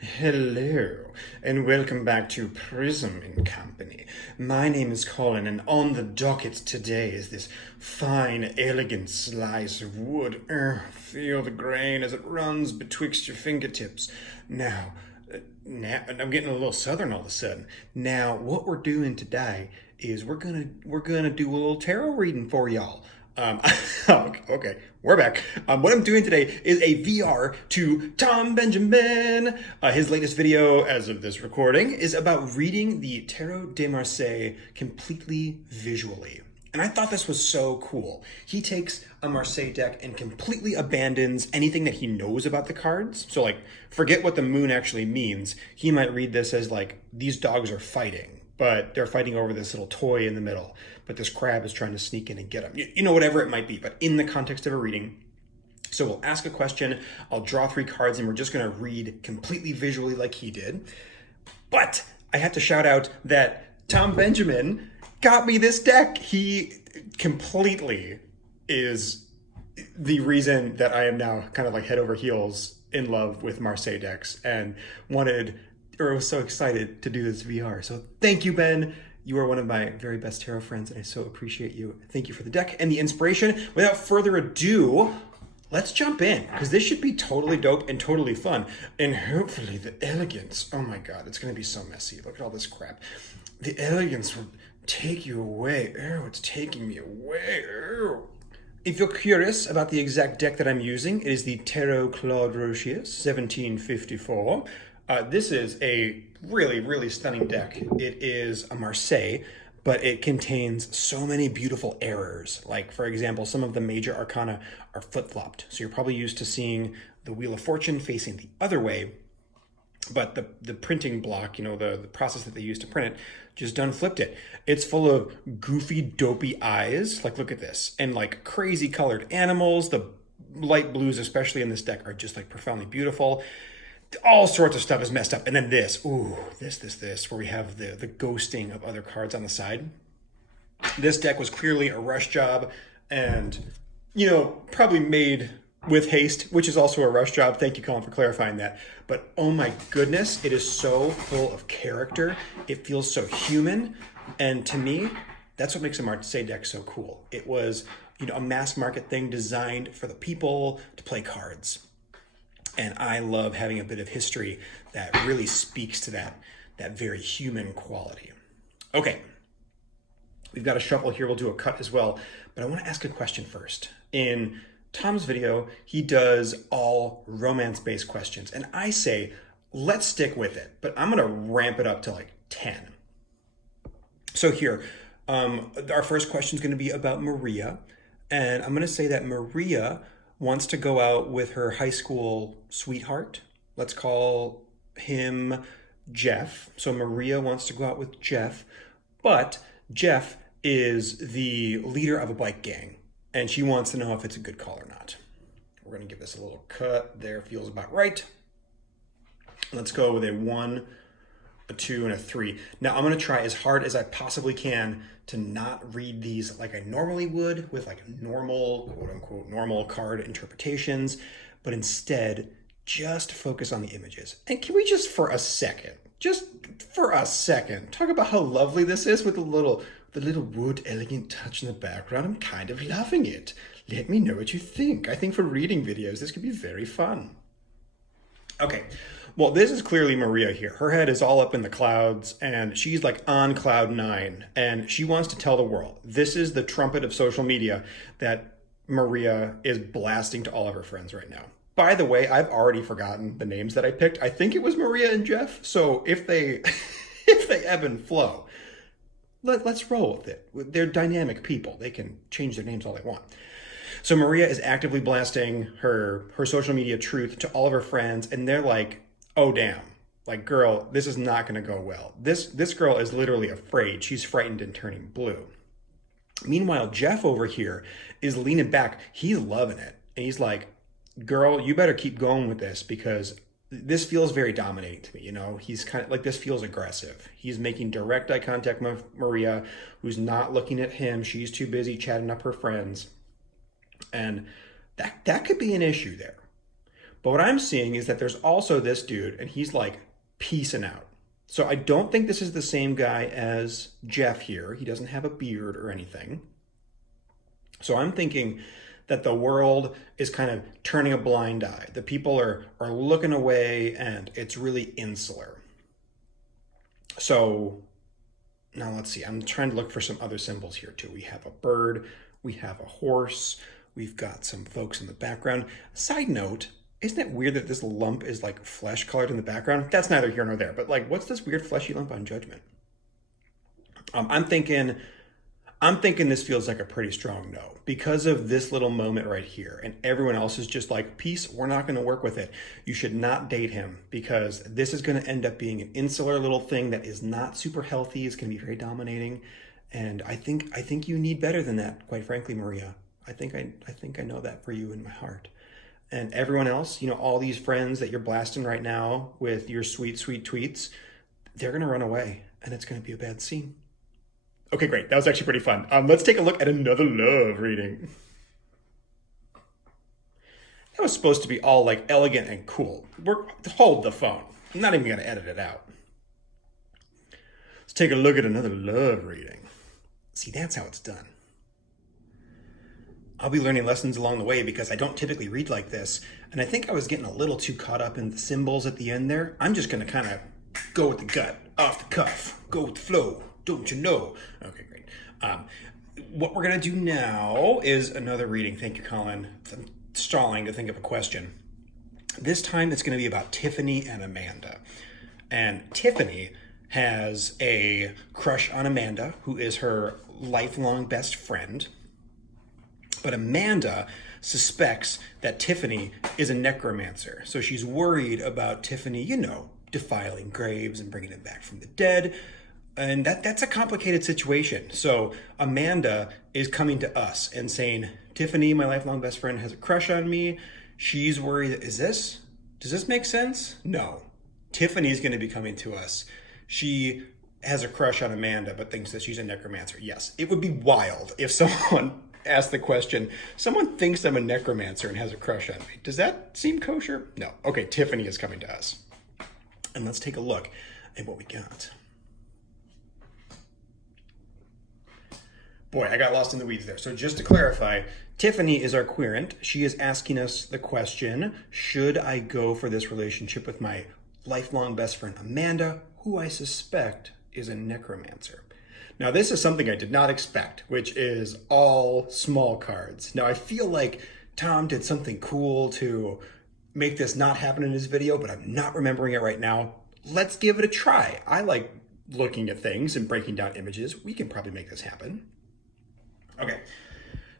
Hello, and welcome back to Prism and Company. My name is Colin, and on the docket today is this fine, elegant slice of wood. Feel the grain as it runs betwixt your fingertips. Now, I'm getting a little southern all of a sudden. Now, what we're doing today is we're gonna do a little tarot reading for y'all. Okay, we're back. What I'm doing today is a VR to Tom Benjamin. His latest video, as of this recording, is about reading the Tarot de Marseille completely visually. And I thought this was so cool. He takes a Marseille deck and completely abandons anything that he knows about the cards. So like, forget what the moon actually means. He might read this as like, these dogs are fighting, but they're fighting over this little toy in the middle. But this crab is trying to sneak in and get him. You know, whatever it might be, but in the context of a reading. So we'll ask a question, I'll draw 3 cards, and we're just gonna read completely visually like he did. But I have to shout out that Tom Benjamin got me this deck. He completely is the reason that I am now kind of like head over heels in love with Marseille decks and was so excited to do this VR. So thank you, Ben. You are one of my very best tarot friends, and I so appreciate you. Thank you for the deck and the inspiration. Without further ado, let's jump in, because this should be totally dope and totally fun. And hopefully the elegance, oh my God, it's gonna be so messy. Look at all this crap. The elegance will take you away. Oh, it's taking me away. Oh. If you're curious about the exact deck that I'm using, it is the Tarot Claude Rochius 1754. This is a really, really stunning deck. It is a Marseille, but it contains so many beautiful errors. Like, for example, some of the major arcana are flip-flopped. So you're probably used to seeing the Wheel of Fortune facing the other way, but the printing block, you know, the process that they use to print it, just done flipped it. It's full of goofy, dopey eyes. Like, look at this. And like crazy colored animals. The light blues, especially in this deck, are just like profoundly beautiful. All sorts of stuff is messed up. And then this, ooh, this, where we have the ghosting of other cards on the side. This deck was clearly a rush job and, you know, probably made with haste, which is also a rush job. Thank you, Colin, for clarifying that. But oh my goodness, it is so full of character. It feels so human. And to me, that's what makes a Marseille deck so cool. It was, you know, a mass market thing designed for the people to play cards. And I love having a bit of history that really speaks to that very human quality. Okay, we've got a shuffle here. We'll do a cut as well, but I want to ask a question first. In Tom's video, he does all romance-based questions, and I say, let's stick with it, but I'm gonna ramp it up to like 10. So here, our first question is gonna be about Maria, and I'm gonna say that Maria wants to go out with her high school sweetheart. Let's call him Jeff. So Maria wants to go out with Jeff, but Jeff is the leader of a bike gang, and she wants to know if it's a good call or not. We're gonna give this a little cut there, feels about right. Let's go with a 1, a 2, and a 3. Now I'm gonna try as hard as I possibly can to not read these like I normally would with like normal, quote unquote, normal card interpretations, but instead just focus on the images. And can we just for a second, talk about how lovely this is with the little wood elegant touch in the background? I'm kind of loving it. Let me know what you think. I think for reading videos, this could be very fun. Okay. Well, this is clearly Maria here. Her head is all up in the clouds and she's like on cloud 9 and she wants to tell the world. This is the trumpet of social media that Maria is blasting to all of her friends right now. By the way, I've already forgotten the names that I picked. I think it was Maria and Jeff. So if they ebb and flow, let's roll with it. They're dynamic people. They can change their names all they want. So Maria is actively blasting her social media truth to all of her friends, and they're like, oh, damn. Like, girl, this is not going to go well. This girl is literally afraid. She's frightened and turning blue. Meanwhile, Jeff over here is leaning back. He's loving it. And he's like, girl, you better keep going with this because this feels very dominating to me. You know, he's kind of like, this feels aggressive. He's making direct eye contact with Maria, who's not looking at him. She's too busy chatting up her friends. And that could be an issue there. But what I'm seeing is that there's also this dude, and he's like peacing out. So I don't think this is the same guy as Jeff here. He doesn't have a beard or anything. So I'm thinking that the world is kind of turning a blind eye. The people are looking away, and it's really insular. So now let's see. I'm trying to look for some other symbols here too. We have a bird, we have a horse, we've got some folks in the background. Side note, isn't it weird that this lump is like flesh colored in the background? That's neither here nor there, but like, what's this weird fleshy lump on Judgment? I'm thinking this feels like a pretty strong no because of this little moment right here. And everyone else is just like, peace, we're not going to work with it. You should not date him because this is going to end up being an insular little thing that is not super healthy. It's going to be very dominating. And I think you need better than that, quite frankly, Maria. I think I know that for you in my heart. And everyone else, you know, all these friends that you're blasting right now with your sweet, sweet tweets, they're going to run away and it's going to be a bad scene. Okay, great. That was actually pretty fun. Let's take a look at another love reading. That was supposed to be all like elegant and cool. Hold the phone. I'm not even going to edit it out. Let's take a look at another love reading. See, that's how it's done. I'll be learning lessons along the way because I don't typically read like this. And I think I was getting a little too caught up in the symbols at the end there. I'm just going to kind of go with the gut, off the cuff, go with the flow. Don't you know? Okay, great. What we're going to do now is another reading. Thank you, Colin. I'm stalling to think of a question. This time it's going to be about Tiffany and Amanda. And Tiffany has a crush on Amanda, who is her lifelong best friend. But Amanda suspects that Tiffany is a necromancer. So she's worried about Tiffany, you know, defiling graves and bringing them back from the dead. And that's a complicated situation. So Amanda is coming to us and saying, Tiffany, my lifelong best friend, has a crush on me. She's worried. Does this make sense? No. Tiffany's going to be coming to us. She has a crush on Amanda, but thinks that she's a necromancer. Yes, it would be wild if someone asked the question, someone thinks I'm a necromancer and has a crush on me. Does that seem kosher? No. Okay, Tiffany is coming to us. And let's take a look at what we got. Boy, I got lost in the weeds there. So just to clarify, Tiffany is our querent. She is asking us the question, should I go for this relationship with my lifelong best friend Amanda, who I suspect is a necromancer? Now, this is something I did not expect, which is all small cards. Now, I feel like Tom did something cool to make this not happen in his video, but I'm not remembering it right now. Let's give it a try. I like looking at things and breaking down images. We can probably make this happen. Okay,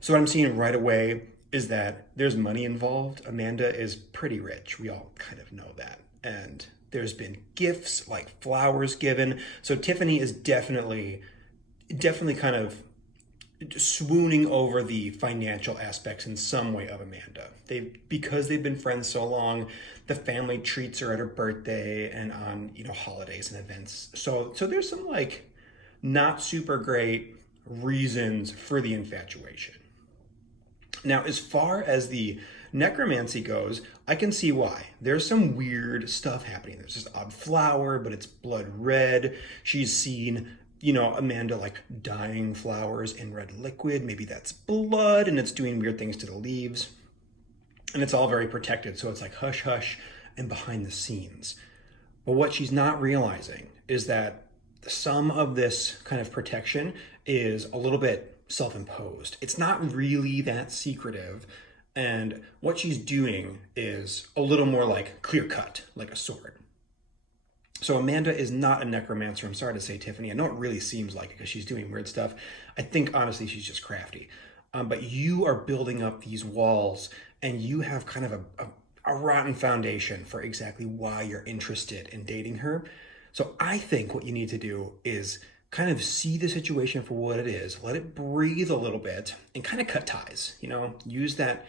so what I'm seeing right away is that there's money involved. Amanda is pretty rich. We all kind of know that. And there's been gifts like flowers given. So Tiffany is definitely kind of swooning over the financial aspects in some way of Amanda. Because they've been friends so long, the family treats her at her birthday and on, you know, holidays and events. So there's some like not super great reasons for the infatuation. Now, as far as the necromancy goes, I can see why. There's some weird stuff happening. There's this odd flower, but it's blood red. She's seen, you know, Amanda like dyeing flowers in red liquid. Maybe that's blood and it's doing weird things to the leaves. And it's all very protected. So it's like hush, hush and behind the scenes. But what she's not realizing is that some of this kind of protection is a little bit self-imposed. It's not really that secretive. And what she's doing is a little more like clear-cut, like a sword. So Amanda is not a necromancer. I'm sorry to say, Tiffany. I know it really seems like it because she's doing weird stuff. I think, honestly, she's just crafty. But you are building up these walls, and you have kind of a rotten foundation for exactly why you're interested in dating her. So I think what you need to do is kind of see the situation for what it is, let it breathe a little bit, and kind of cut ties. You know, use that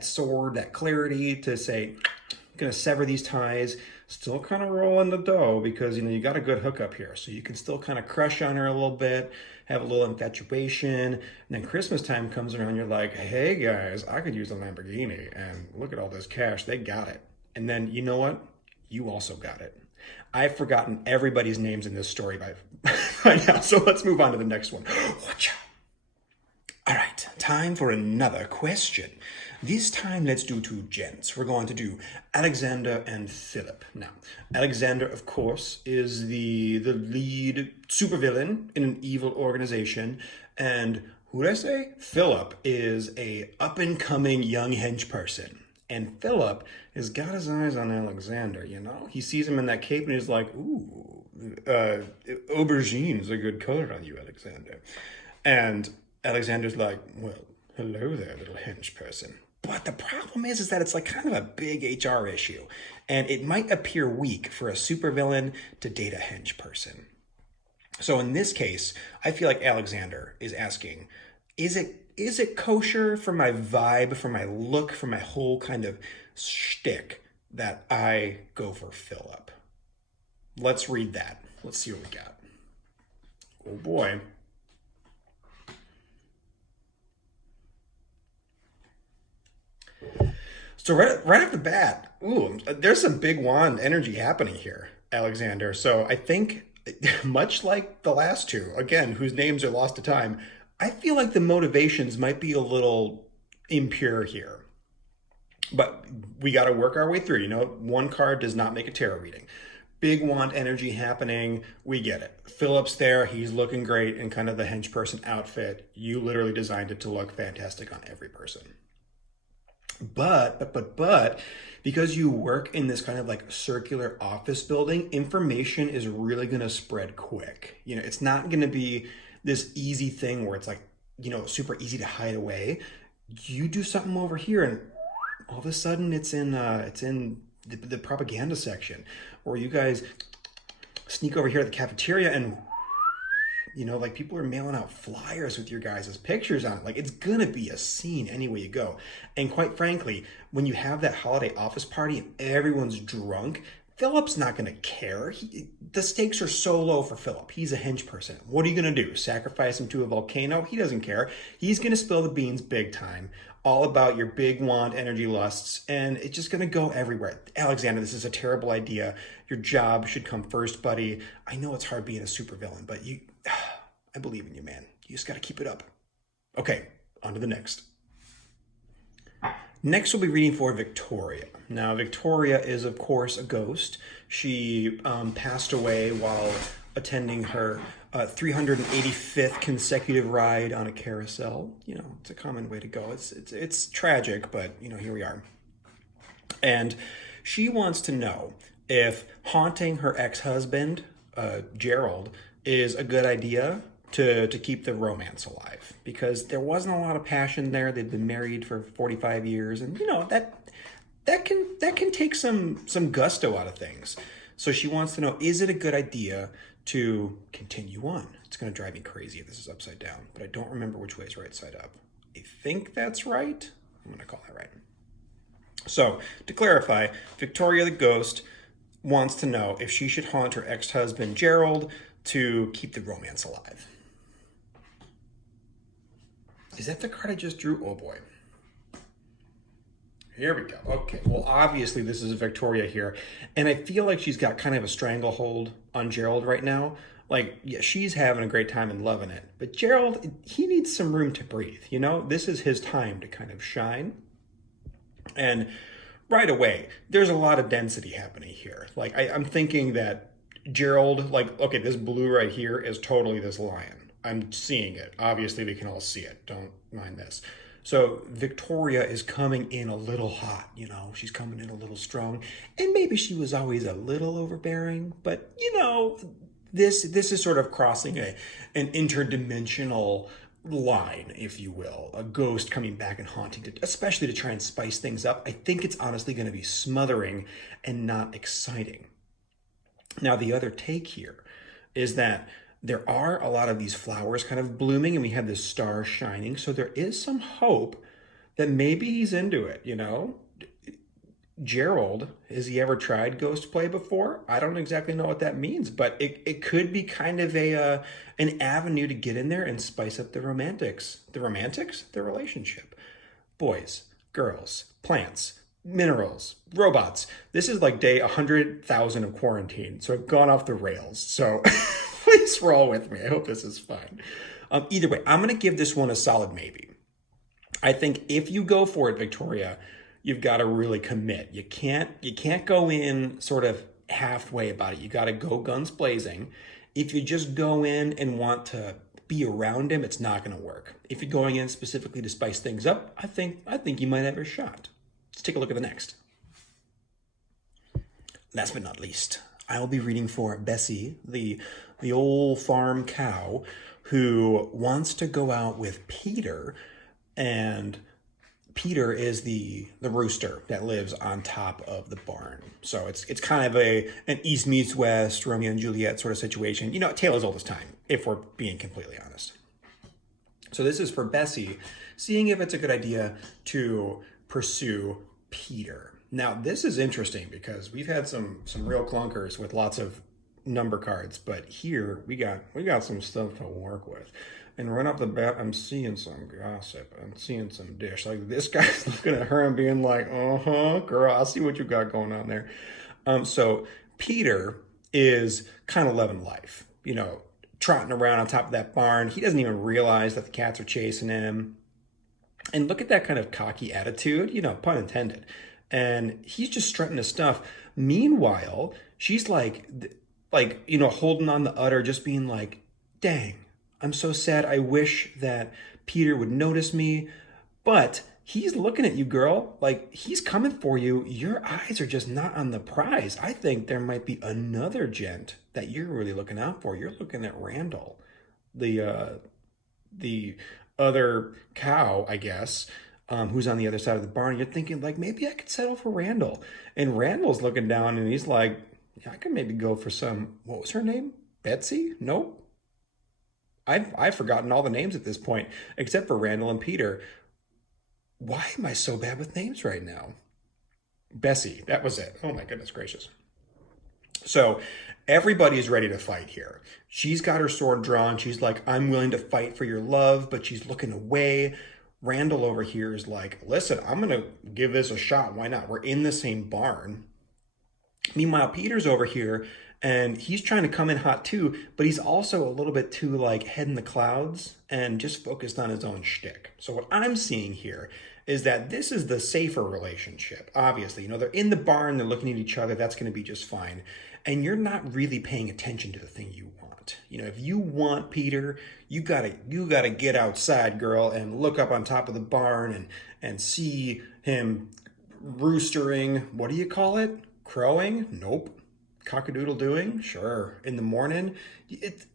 sword, that clarity to say, I'm going to sever these ties Still kind of rolling the dough because, you got a good hookup here. So you can still kind of crush on her a little bit, have a little infatuation. And then Christmas time comes around, you're like, hey guys, I could use a Lamborghini. And look at all this cash. They got it. And then, you know what? You also got it. I've forgotten everybody's names in this story by now. So let's move on to the next one. Watch out. All right, time for another question. This time, let's do two gents. We're going to do Alexander and Philip. Now, Alexander, of course, is the lead supervillain in an evil organization. And who did I say? Philip is a up-and-coming young hench person. And Philip has got his eyes on Alexander, He sees him in that cape and he's like, ooh, aubergine's a good color on you, Alexander. And Alexander's like, well, hello there, little hench person. But the problem is that it's like kind of a big HR issue. And it might appear weak for a supervillain to date a hench person. So in this case, I feel like Alexander is asking, is it kosher for my vibe, for my look, for my whole kind of shtick that I go for Philip? Let's read that. Let's see what we got. Oh boy. So right off the bat, there's some big wand energy happening here, Alexander. So I think, much like the last two, again, whose names are lost to time, I feel like the motivations might be a little impure here. But we got to work our way through. One card does not make a tarot reading. Big wand energy happening. We get it. Philip's there. He's looking great in kind of the hench person outfit. You literally designed it to look fantastic on every person. But, because you work in this kind of like circular office building, information is really going to spread quick. It's not going to be this easy thing where it's like, super easy to hide away. You do something over here and all of a sudden it's in the propaganda section, or you guys sneak over here at the cafeteria and like people are mailing out flyers with your guys' pictures on it. Like, it's gonna be a scene anyway you go. And quite frankly, when you have that holiday office party and everyone's drunk, Philip's not gonna care. The stakes are so low for Philip. He's a hench person. What are you gonna do? Sacrifice him to a volcano? He doesn't care. He's gonna spill the beans big time, all about your big wand energy lusts, and it's just gonna go everywhere. Alexander, this is a terrible idea. Your job should come first, buddy. I know it's hard being a supervillain, but I believe in you, man. You just gotta keep it up. Okay, on to the next. Next, we'll be reading for Victoria. Now, Victoria is, of course, a ghost. She passed away while attending her 385th consecutive ride on a carousel. It's a common way to go. It's tragic, but, here we are. And she wants to know if haunting her ex-husband, Gerald, is a good idea to keep the romance alive, because there wasn't a lot of passion there. They'd been married for 45 years, and that can take some gusto out of things. So she wants to know, is it a good idea to continue on? It's going to drive me crazy if this is upside down, but I don't remember which way is right side up. I think that's right. I'm going to call that right. So to clarify, Victoria the ghost wants to know if she should haunt her ex-husband Gerald to keep the romance alive. Is that the card I just drew? Oh boy. Here we go. Okay, well, obviously this is Victoria here, and I feel like she's got kind of a stranglehold on Gerald right now. Like, yeah, she's having a great time and loving it, but Gerald, he needs some room to breathe. This is his time to kind of shine. And right away, there's a lot of density happening here. Like, I'm thinking that Gerald, like, okay, this blue right here is totally this lion. I'm seeing it. Obviously, we can all see it. Don't mind this. So Victoria is coming in a little hot, she's coming in a little strong, and maybe she was always a little overbearing, but this is sort of crossing an interdimensional line, if you will, a ghost coming back and haunting, especially to try and spice things up. I think it's honestly going to be smothering and not exciting. Now, the other take here is that there are a lot of these flowers kind of blooming, and we have this star shining. So there is some hope that maybe he's into it, Gerald, has he ever tried ghost play before? I don't exactly know what that means, but it could be kind of an avenue to get in there and spice up the romantics. The romantics? The relationship. Boys, girls, plants, minerals, robots. This is like day 100,000 of quarantine, so I've gone off the rails. So please roll with me. I hope this is fine. Either way, I'm going to give this one a solid maybe. I think if you go for it, Victoria, you've got to really commit. You can't go in sort of halfway about it. You got to go guns blazing. If you just go in and want to be around him, it's not going to work. If you're going in specifically to spice things up, I think you might have a shot. Let's take a look at the next. Last but not least, I will be reading for Bessie, the old farm cow who wants to go out with Peter, and Peter is the rooster that lives on top of the barn. So it's kind of an East meets West, Romeo and Juliet sort of situation. You know, tale as old as time, if we're being completely honest. So this is for Bessie, seeing if it's a good idea to pursue Peter. Now, this is interesting because we've had some real clunkers with lots of number cards, but here we got some stuff to work with. And right off the bat, I'm seeing some gossip. I'm seeing some dish. Like, this guy's looking at her and being like, girl, I see what you got going on there. So Peter is kind of loving life, you know, trotting around on top of that barn. He doesn't even realize that the cats are chasing him. And look at that kind of cocky attitude, you know, pun intended. And he's just strutting his stuff. Meanwhile, she's like, you know, holding on the udder, just being like, dang, I'm so sad. I wish that Peter would notice me. But he's looking at you, girl. Like, he's coming for you. Your eyes are just not on the prize. I think there might be another gent that you're really looking out for. You're looking at Randall, the other cow, I guess, who's on the other side of the barn. You're thinking, like, maybe I could settle for Randall. And Randall's looking down and he's like, yeah, I could maybe go for some, what was her name? Betsy? Nope. I've forgotten all the names at this point, except for Randall and Peter. Why am I so bad with names right now? Bessie, that was it. Oh my goodness gracious. So everybody's ready to fight here. She's got her sword drawn. She's like, I'm willing to fight for your love, but she's looking away. Randall over here is like, listen, I'm going to give this a shot. Why not? We're in the same barn. Meanwhile, Peter's over here and he's trying to come in hot too, but he's also a little bit too like head in the clouds and just focused on his own shtick. So what I'm seeing here is that this is the safer relationship. Obviously, you know, they're in the barn, they're looking at each other. That's going to be just fine. And you're not really paying attention to the thing you want. You know, if you want Peter, you gotta get outside, girl, and look up on top of the barn and see him roostering. What do you call it? Crowing? Nope. Cockadoodle doing? Sure. In the morning?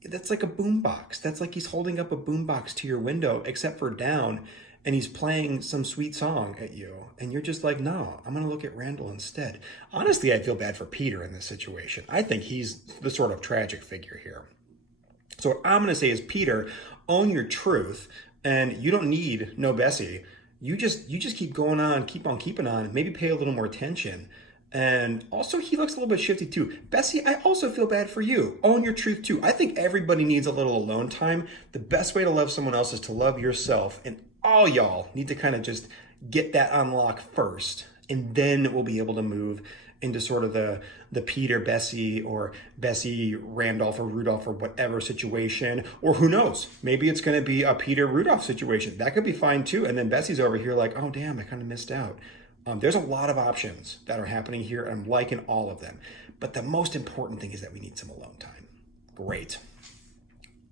That's like a boombox. That's like he's holding up a boombox to your window, except for down, and he's playing some sweet song at you. And you're just like, no, I'm going to look at Randall instead. Honestly, I feel bad for Peter in this situation. I think he's the sort of tragic figure here. So what I'm going to say is, Peter, own your truth, and you don't need no Bessie. You just keep going on, keep on keeping on, maybe pay a little more attention. And also, he looks a little bit shifty too. Bessie, I also feel bad for you. Own your truth too. I think everybody needs a little alone time. The best way to love someone else is to love yourself. And all y'all need to kind of just get that unlock first. And then we'll be able to move into sort of the Peter, Bessie, or Bessie, Randolph, or Rudolph, or whatever situation. Or who knows? Maybe it's going to be a Peter, Rudolph situation. That could be fine too. And then Bessie's over here like, oh, damn, I kind of missed out. There's a lot of options that are happening here. I'm liking all of them. But the most important thing is that we need some alone time. Great.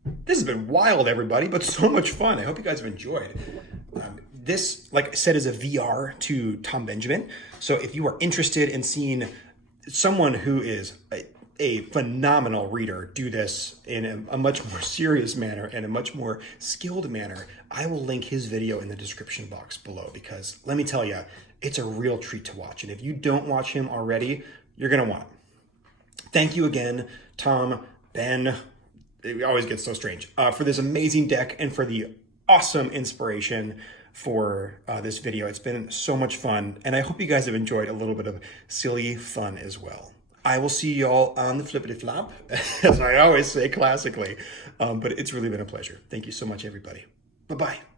This has been wild, everybody, but so much fun. I hope you guys have enjoyed. This, like I said, is a VR to Tom Benjamin. So if you are interested in seeing someone who is a phenomenal reader do this in a much more serious manner and a much more skilled manner, I will link his video in the description box below, because let me tell you, it's a real treat to watch. And if you don't watch him already, you're going to want it. Thank you again, Tom, Ben. It always gets so strange. For this amazing deck and for the awesome inspiration. for this video. It's been so much fun, and I hope you guys have enjoyed a little bit of silly fun as well. I will see y'all on the flippity flop, as I always say classically, but it's really been a pleasure. Thank you so much, everybody. Bye-bye.